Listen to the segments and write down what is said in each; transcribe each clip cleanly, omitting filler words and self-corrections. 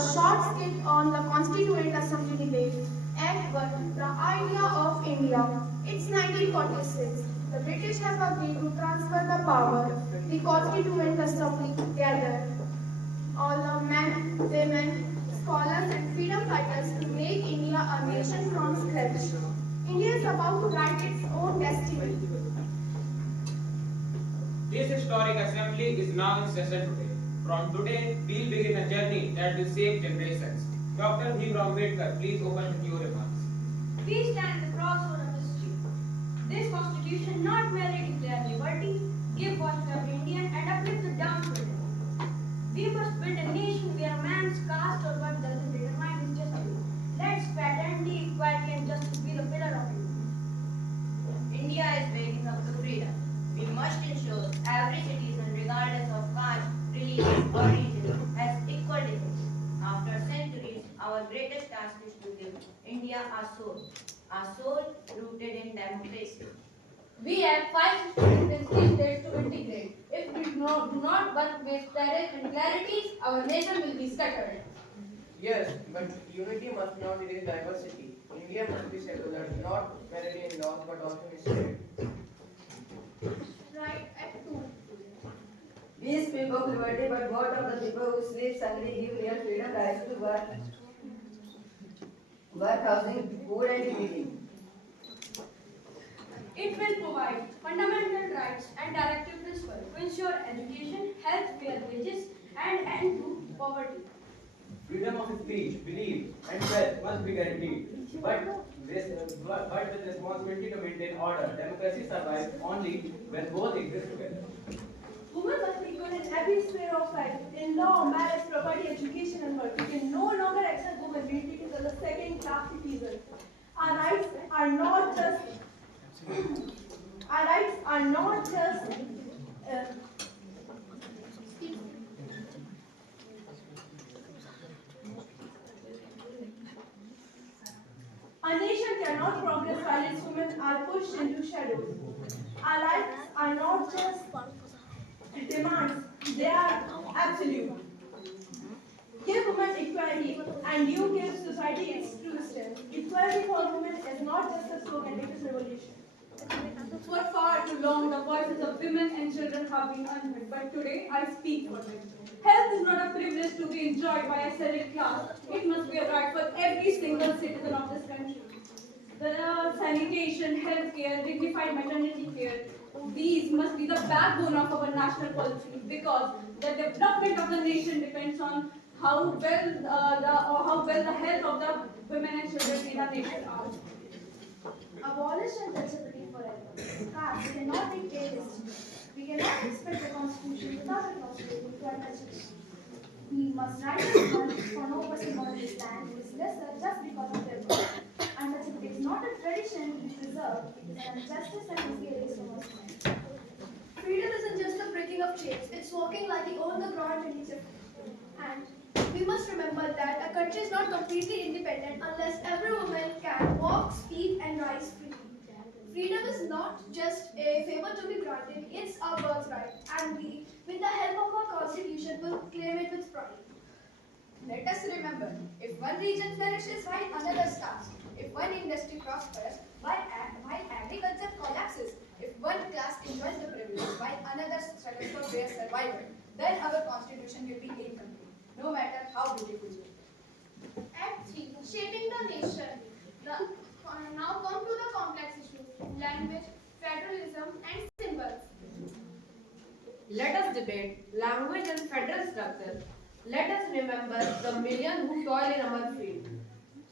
short skit on the Constituent Assembly debate. Act 1. The idea of India. It's 1946. The British have agreed to transfer the power. The Constituent Assembly gathered all the men, women, scholars and freedom fighters to make India a nation from scratch. India is about to write its own destiny. This historic assembly is now in session today. From today, we'll begin a journey that will save generations. Dr. Bhimrao Ambedkar, please open with your remarks. We stand at the crossroads of history. This constitution not merely declare liberty, give voice to every Indian and uplift the downtrodden. We must build a nation where a man's caste or birth doesn't determine his destiny. Let's fraternity, equality and justice be the pillar of it. India is waking up to freedom. We must ensure every citizen, regardless of caste, religion, or region, has equal dignity. After centuries, our greatest task is to give India a soul rooted in democracy. We have 5 principles states to integrate. If we do not work with tariff and clarity, our nation will be scattered. Yes, but unity must not erase diversity. India must be secular, not merely in laws but also in spirit. Right, Act 2. We speak of liberty, but what of the people who sleep Sunday give real freedom, rights to work, housing, food and dignity? It will provide fundamental rights and directive principles to ensure education, health, fair wages, and end to poverty. Freedom of speech, belief, and wealth must be guaranteed. But with responsibility to maintain order, democracy survives only when both exist together. Women must be equal in every sphere of life, in law, marriage, property, education, and work. We can no longer accept women being treated as a second-class citizens. Our rights are not just. A nation cannot progress while its women are pushed into shadows. Our rights are not just demands, they are absolute. Give women equality and you give society its true strength. Equality for women is not just a slogan, it is revolution. For far too long, the voices of women and children have been unheard, but today I speak for them. Health is not a privilege to be enjoyed by a select class. It must be a right for every single citizen of this country. The sanitation, healthcare, dignified maternity care, these must be the backbone of our national policy because the development of the nation depends on how well the health of the women and children in our nation are. Abolish untouchability forever. Caste cannot be destiny. We cannot respect the Constitution without a clause relating to untouchability. We must write a law for no person on this land who is lesser just because of their birth. Untouchability is not a tradition to be preserved, it is an injustice and misgivings from us. Freedom isn't just the breaking of chains, it's walking like you own the ground beneath your feet. And we must remember that a country is not completely independent unless every woman can walk, speak, and rise freely. Freedom is not just a favor to be granted, it's our birthright, and we, with the help of our constitution, will claim it with pride. Let us remember, if one region flourishes while another starves, if one industry prospers while agriculture collapses, if one class enjoys the privilege while another struggles for their survival, then our constitution will be incomplete, no matter how beautiful it is. Act 3. Shaping the nation. Now come to the complex issues. Language, federalism and symbols. Let us debate language and federal structure. Let us remember the millions who toil in our field.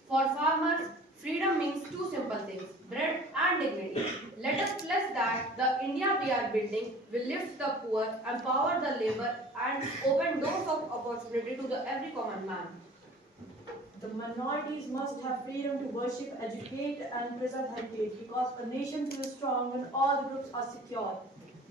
For farmers, freedom means two simple things, bread and dignity. Let us pledge that the India we are building will lift the poor, empower the labor and open doors of opportunity to every common man. The minorities must have freedom to worship, educate and preserve heritage because a nation feels strong when all the groups are secure.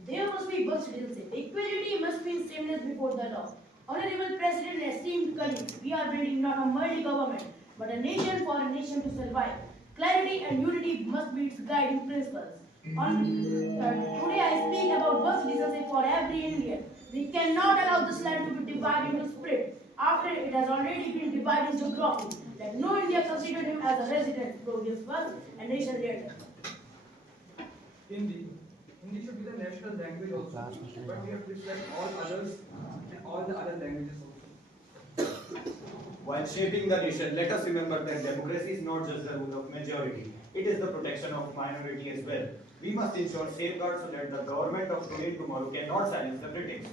There must be both citizenship. Equality must be sameness before the law. Honorable President and esteemed colleagues, we are building not a merely government, but a nation for a nation to survive. Clarity and unity must be its guiding principles. Today I speak about both citizenship for every Indian. We cannot allow this land to be divided into split after it has already been divided into geography. Let no India consider him as a resident, progress first and nation later. Hindi. Hindi should be the national language also, but we have to respect all others and all the other languages also. While shaping the nation, let us remember that democracy is not just the rule of majority, it is the protection of minority as well. We must ensure safeguards so that the government of today and tomorrow cannot silence the critics.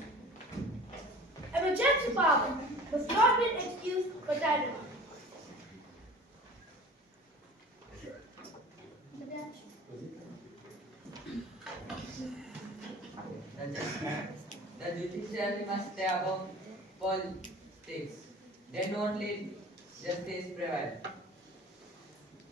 Emergency power must not be an excuse for tyranny. The judiciary must stay above politics. Then only justice prevails.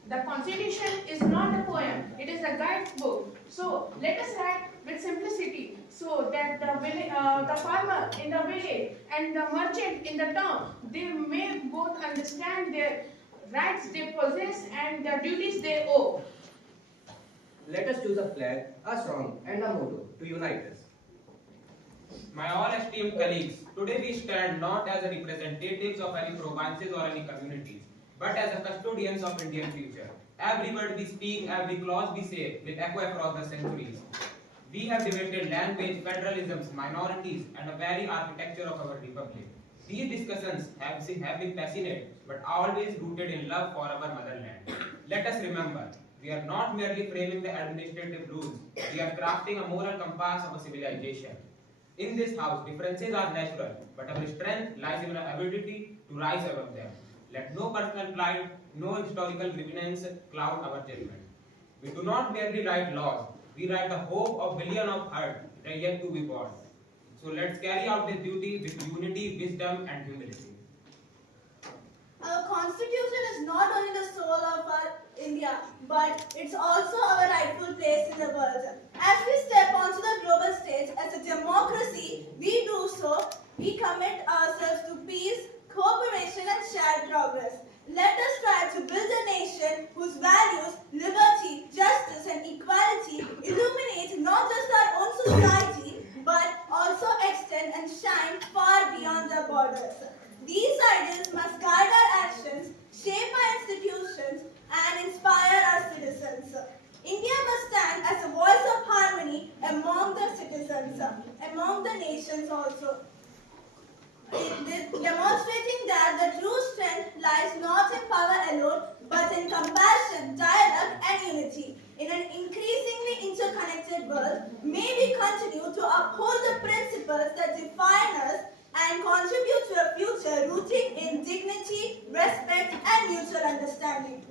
The Constitution is not a poem, it is a guidebook. So let us write with simplicity so that the farmer in the village and the merchant in the town, they may both understand their rights they possess and the duties they owe. Let us choose a flag, a song, and a motto to unite us. My all esteemed colleagues, today we stand not as the representatives of any provinces or any communities, but as the custodians of Indian future. Every word we speak, every clause we say will echo across the centuries. We have debated language, federalisms, minorities, and the very architecture of our republic. These discussions have been passionate, but always rooted in love for our motherland. Let us remember, we are not merely framing the administrative rules, we are crafting a moral compass of a civilization. In this house, differences are natural, but our strength lies in our ability to rise above them. Let no personal pride, no historical grievance cloud our judgment. We do not merely write laws, we write the hope of billions of hearts that are yet to be born. So let's carry out this duty with unity, wisdom, and humility. Our constitution is not only the soul of our India, but it's also our rightful place in the world. As we step onto the global stage as a democracy, we do so, we commit ourselves to peace, cooperation and shared progress. Let us try to build a nation whose values, liberty, justice and equality illuminate not just our own society, but also extend and shine far beyond the borders. These ideals must guide our actions, shape our institutions, and inspire our citizens. India must stand as a voice of harmony among the citizens, among the nations also. Demonstrating that the true strength lies not in power alone, but in compassion, dialogue, and unity. In an increasingly interconnected world, may we continue to uphold the principles that define us and contribute to a future rooted in dignity, respect, and mutual understanding.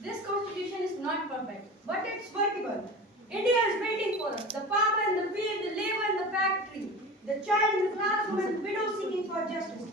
This constitution is not perfect, but it's workable. India is waiting for us. The farmer in the field, the labor in the factory, the child in the classroom, and the widow seeking for justice.